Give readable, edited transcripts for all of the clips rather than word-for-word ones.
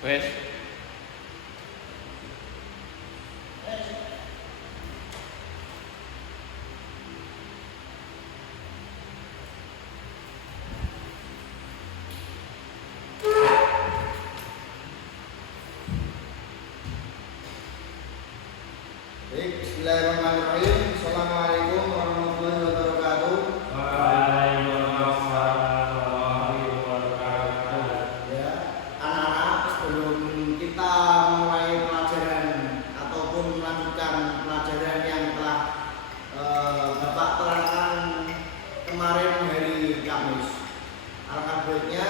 Wes. Baik, bismillahirrahmanirrahim. Assalamualaikum warahmatullahi wabarakatuh. Waalaikumsalam warahmatullahi wabarakatuh. Ya, anak-anak, sebelum kita mulai pelajaran ataupun melanjutkan pelajaran yang telah Bapak terangkan kemarin hari Kamis, alangkah baiknya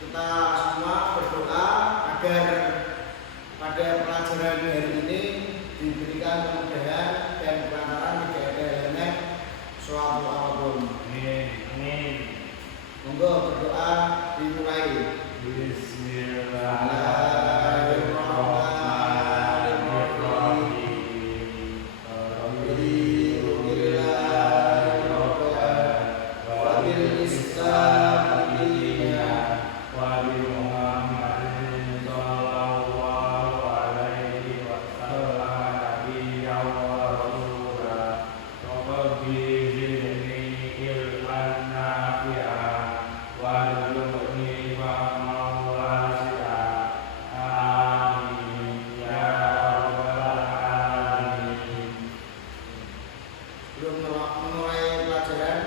kita semua berdoa agar pada pelajaran hari ini diberikan kemudahan dan kelancaran, tidak ada halangan suatu apapun. Amin. Monggo berdoa dimulai. Sebelum memulai pelajaran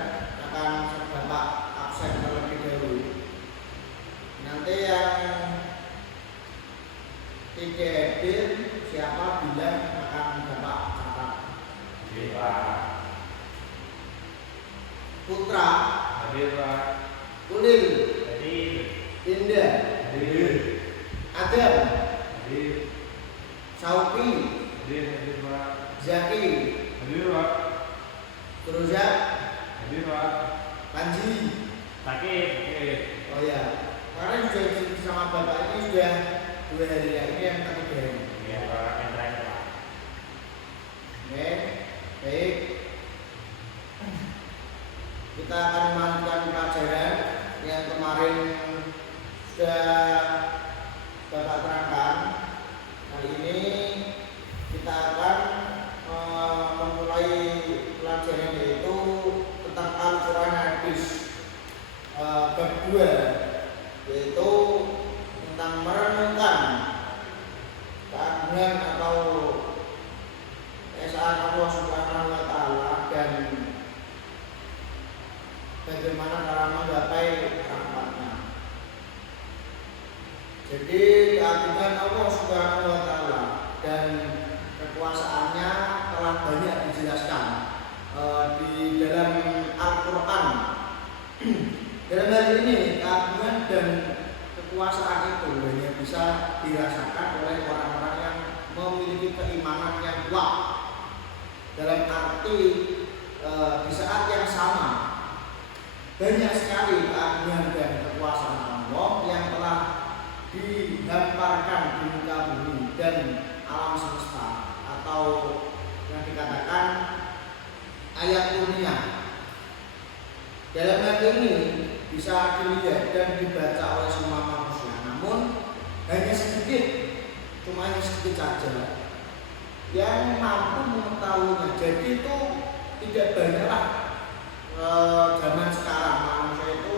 akan Bapak absen terlebih dahulu. Nanti yang tidak hadir siapa bilang akan Bapak catat. Putra, Ulil, Indah, Adam, Saupi, Zaki, Teruzak, Panji. Oh ya, kemarin sudah diskusi sama Bapak ini sudah 2 hari ya, ini yang ketiga hari. Oke, baik. Kita akan melanjutkan pelajaran yang kemarin sudah Bapak terangkan. Kali ini kita akan memulai pelajaran yaitu tentang Al-Quran Hadis bab 2, yaitu tentang merenungkan keagungan atau keesaan Allah Subhanahu wa taala dan bagaimana cara menggapai rahmatnya. Jadi keagungan Allah Subhanahu wa taala dan kekuasaannya telah banyak dijelaskan di dalam Al-Quran. Dalam hal ini keagungan dan kekuasaan itu hanya bisa dirasakan oleh orang-orang yang memiliki keimanan yang kuat. Dalam arti di saat yang sama banyak sekali keagungan dan kekuasaan Allah yang telah dihamparkan di muka bumi dan alam semesta, atau yang dikatakan ayat dunia. Dalam hal ini bisa dilihat dan dibaca oleh semua manusia, namun hanya sedikit, cuma hanya sedikit saja yang mampu mengetahuinya. Jadi itu tidak banyaklah zaman sekarang manusia itu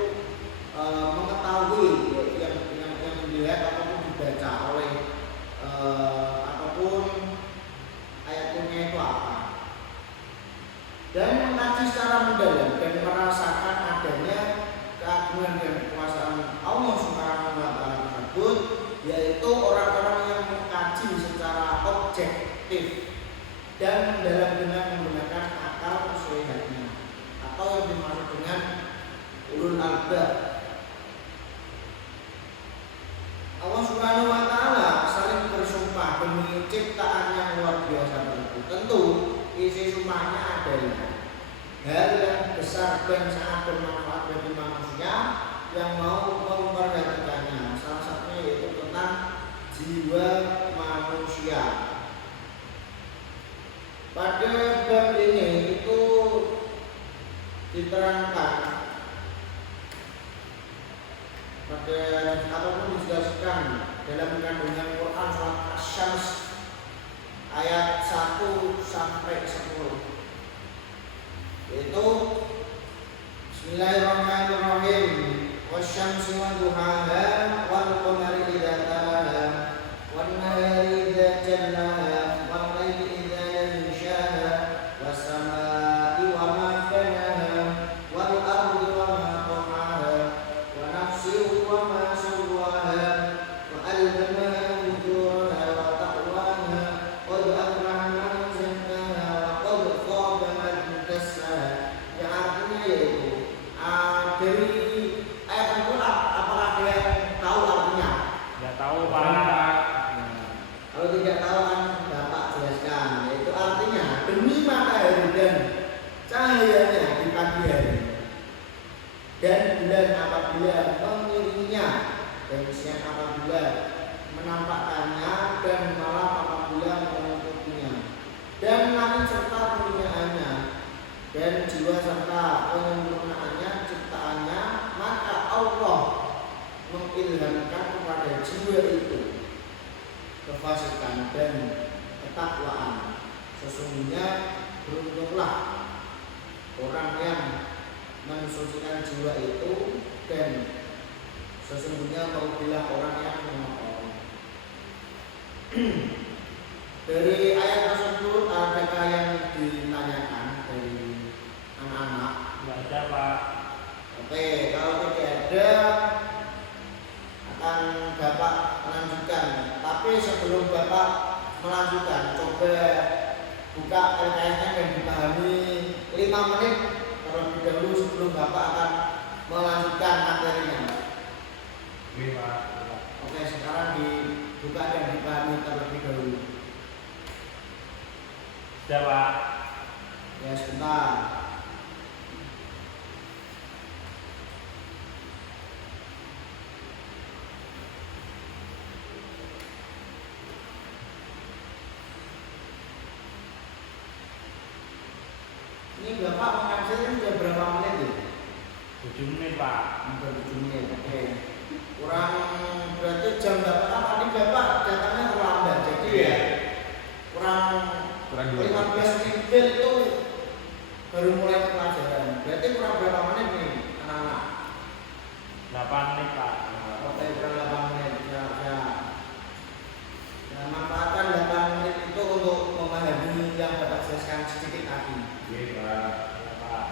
mengetahui yang dilihat ataupun dibaca oleh ataupun ayatnya itu apa, dan mengkaji secara mendalam dan merasakan adanya keagungan dan kekuasaan Allah Subhanahu wa taala tersebut, yaitu orang-orang yang mengkaji secara objektif dan mendalam dengan menggunakan akal sehatnya, atau yang dimaksud dengan ulul albab. Allah Subhanahu wa taala saling bersumpah demi ciptaan yang luar biasa tersebut. Tentu isi sumpahnya adalah hal yang besar dan sangat bermanfaat bagi manusia yang mau memperhatikannya. Salah satunya yaitu tentang jiwa manusia. Pada bab ini itu diterangkan pada ataupun dijelaskan dalam kandungan Quran surat Asy-Syams ayat 1 sampai 10. Yaitu Bismillahirrahmanirrahim. Wasyamsi wa duhaha wal qamari idza talaha wan nahari idza jallaha wal laili idza yaghshaha was samaa'i wa ma banaha wal ardi wa ma tahaha wa nafsin wa ma sawwaha wa alhamaha fujuraha wa taqwaha qad aflaha man zakkaha wa qad khaba man dassaha. Yang artinya yaitu dari ayat Al-Quran, apakah ada yang tahu artinya? Tidak tahu Pak. Kalau tidak tahu kan Bapak jelaskan. Yaitu artinya demi matahari dan cahayanya di pagi hari dan bulan apabila mengiringinya dan siang apabila menampakkannya dan malam apabila menutupinya dan langit serta penghinaannya dan jiwa serta penyempurnaannya ciptaannya, maka Allah mengilhamkan kepada jiwa itu kefasikan dan ketakwaan. Sesungguhnya beruntunglah orang yang mensucikan jiwa itu, dan sesungguhnya merugilah orang yang menolong. Dari ayat tersebut adakah yang ditanyakan dari anak-anak? Tidak ada Pak. Oke, kalau tidak ada akan Bapak melanjutkan. Tapi sebelum Bapak melanjutkan, coba buka LKSN dan dipahami 5 menit terlebih dahulu sebelum Bapak akan melanjutkan materinya. Oke Pak. Oke, sekarang dibuka dan dipahami terlebih dahulu. Sudah Pak. Ya, sebentar. Ini Bapak mengajarkan sudah berapa menit ya? 7 menit Pak. Hampir 7 menit. Oke. Kurang berarti jam Bapak tadi Bapak datangnya terlambat. Jadi ya kurang 15 menit itu baru mulai pelajaran. Berarti kurang berapa menit nih anak-anak? 8 menit Pak. Oke, kurang 8 menit. Ya. Nah, manfaatkan 8 menit itu untuk memahami yang Bapak jelaskan sedikit tadi. Oke Pak. Ya, Pak.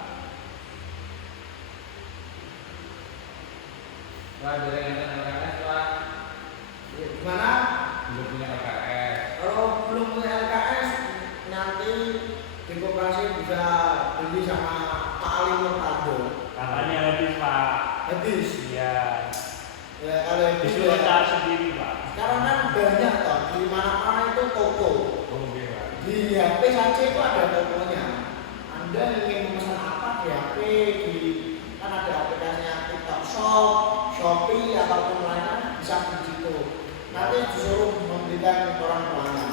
Pak, dari LKS Pak, Gimana? belum punya LKS. Kalau belum punya LKS, nanti di koperasi bisa beli sama Pak Ali Murtado. Katanya habis Pak. Habis. Iya. Ya, kalau habis Disuruh ya. cari sendiri Pak. Sekarang kan banyak toh, di mana-mana itu toko. Oke Pak. Di HP saja itu ada tokonya. Anda ingin memesan apa di HP, kan ada aplikasinya TikTok Shop, Shopee ataupun lainnya, bisa di situ. Nanti disuruh memberikan orang tuanya.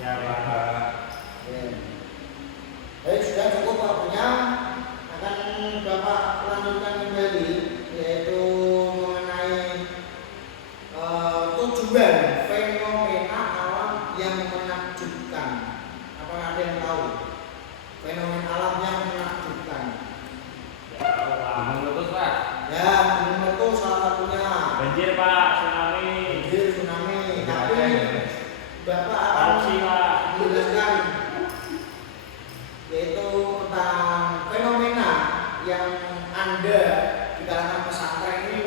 Ya Pak. Ya. Baik, sudah cukup waktunya. Akan Bapak lanjutkan kembali, yaitu mengenai tujuan fenomena alam yang menakjubkan. Apakah ada yang tahu fenomena alam yang menakjubkan? Ya Pak. Meletus Pak. Ya, gunung itu salah satunya. Banjir Pak. Tsunami. Banjir, tsunami. Tapi Bapak akan Erupsi Pak. menjelaskan yaitu tentang fenomena yang Anda di kalangan pesantren ini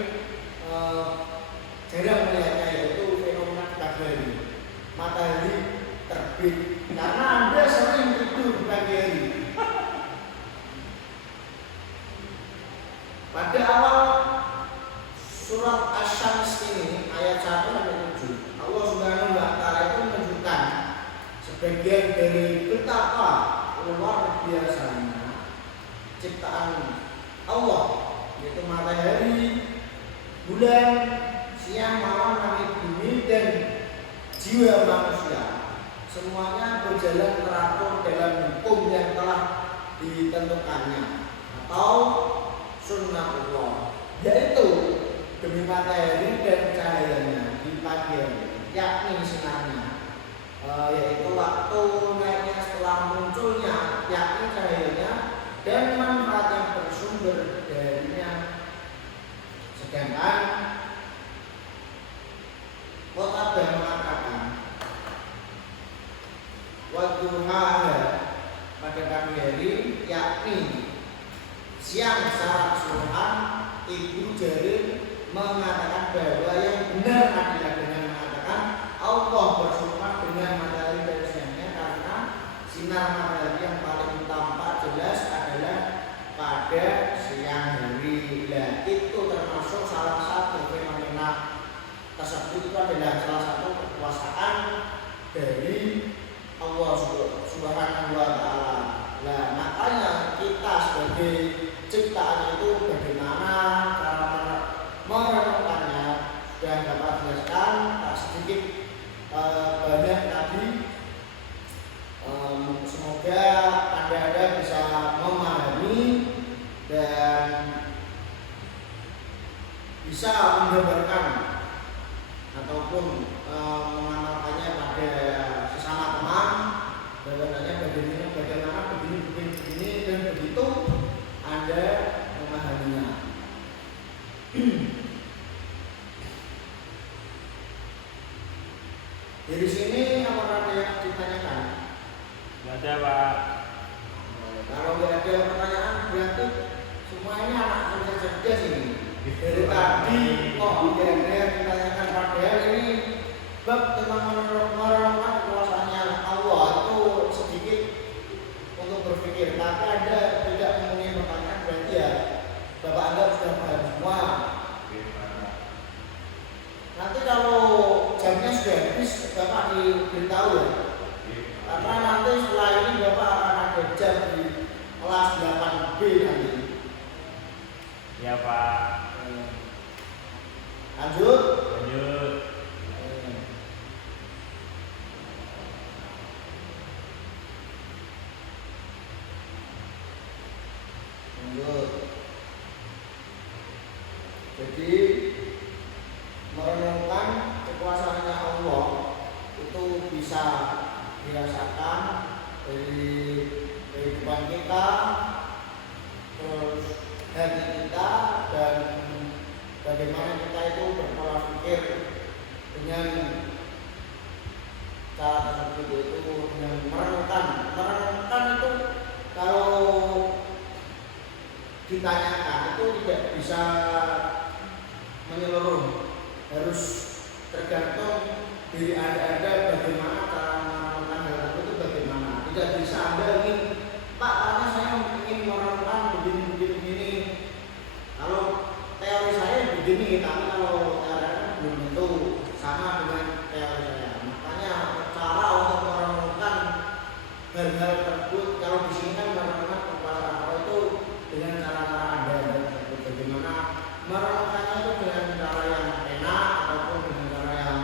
jarang melihatnya, yaitu fenomena matahari terbit, karena Anda sering tidur di pagi hari. Pada awal surat Asy-Syams ini ayat 1 sampai 7, Allah Subhanahu wa taala itu menunjukkan sebagian dari betapa luar biasanya ciptaan Allah, yaitu matahari, bulan, siang, malam, langit, bumi, dan jiwa manusia. Semuanya berjalan teratur dalam hukum yang telah ditentukannya atau sunnah Allah, yaitu demi matahari dan cahayanya di pagi pagi yakni sinarnya, yaitu waktu naiknya setelah munculnya yakni cahayanya dan manfaat yang bersumber darinya. Sedangkan Qatadah mengatakan wadduhaha pada pagi hari yakni siang secara keseluruhan. Ibu Jarir mengatakan bahwa yang benar adalah dengan mengatakan Allah bersumpah dengan matahari dan siangnya, karena sinar matahari yang paling tampak jelas adalah pada siang hari. Nah, itu termasuk salah satu fenomena tersebut, itu adalah salah satu kekuasaan dari Allah Subhanahu wa Ta'ala. Nah, makanya kita sebagai ciptaan itu bagaimana cara merenungkannya sudah dapat dijelaskan sedikit banyak tadi. Semoga Anda bisa memahami dan bisa menggambarkan ataupun mengamalkannya pada sesama teman. Bagaimana begini dan begitu Anda memahaminya. Dari sini apakah ada yang ditanyakan? Nggak ada, Pak. Kalau nggak ada pertanyaan berarti semua ini anak kerja cerdas ini. Dari tadi kok tidak ada yang ditanyakan, padahal ini bab tentang merenungkan kekuasaannya Allah itu sedikit untuk berpikir. Tapi Anda tidak mempunyai pertanyaan, berarti ya Bapak Anda sudah paham semua. Nanti kalau jamnya sudah habis, Bapak diberitahu ya. Karena nanti setelah ini Bapak akan ada jam di kelas 8B nanti. Ya, Pak. Lanjut. Lanjut. Jadi merenungkan kekuasaannya Allah itu bisa dirasakan dari kehidupan kita, terus hati kita, dan bagaimana kita itu berpola pikir dengan cara seperti itu, dengan merenungkan itu kalau ditanyakan itu tidak bisa menyeluruh, harus tergantung diri Anda bagaimana cara merenungkan hal itu bagaimana. Tidak bisa Anda ingin, Pak, karena saya ingin merenungkan begini. Kalau teori saya begini, tapi kalau teori Anda belum tentu sama dengan teori saya. Makanya cara untuk merenungkan hal-hal tersebut, kalau di sini kan merenungkan kekuasaan Allah itu dengan cara-cara Anda, bagaimana merenungkannya itu dengan cara yang enak ataupun dengan cara yang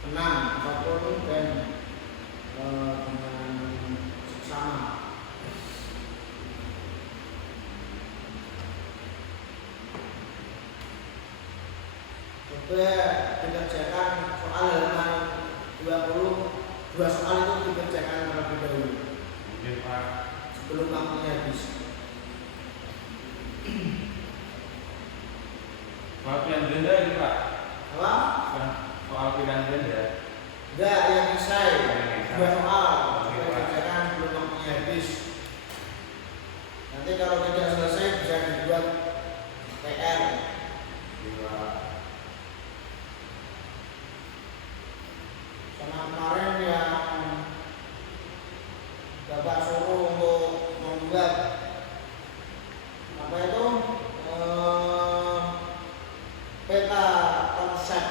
tenang ataupun dan dengan seksama. Coba dikerjakan soal halaman 20, 2 soal itu dikerjakan terlebih dahulu. Mungkin, Pak. Sebelum waktunya habis. Soal pilihan ganda ini Pak. Apa? Soal pilihan ganda. Enggak, yang esai. Dua soal. Oke, Kita Pak. kerjakan sebelum waktunya habis. Nanti kalau tidak selesai bisa dibuat PR. Dua. Sama kemarin yang Bapak suruh untuk membuat apa itu peta konsep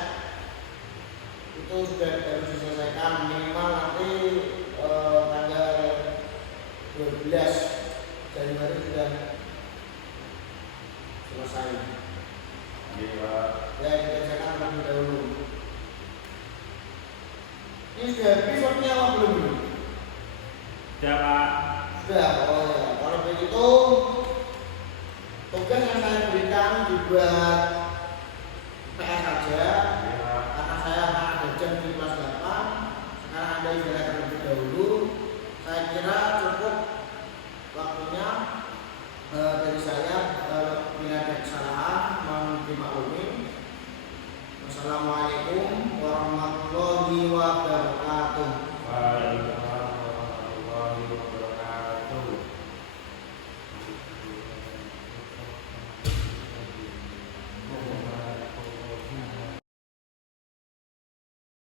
itu sudah harus diselesaikan minimal nanti tanggal 12 Januari sudah selesai. Dua. Ya, dikerjakan terlebih dahulu. Ini sudah habis waktunya apa belum? Sudah, Pak. Sudah. Oh ya, kalau begitu tugas yang saya berikan dibuat PR saja. Ya. Assalamualaikum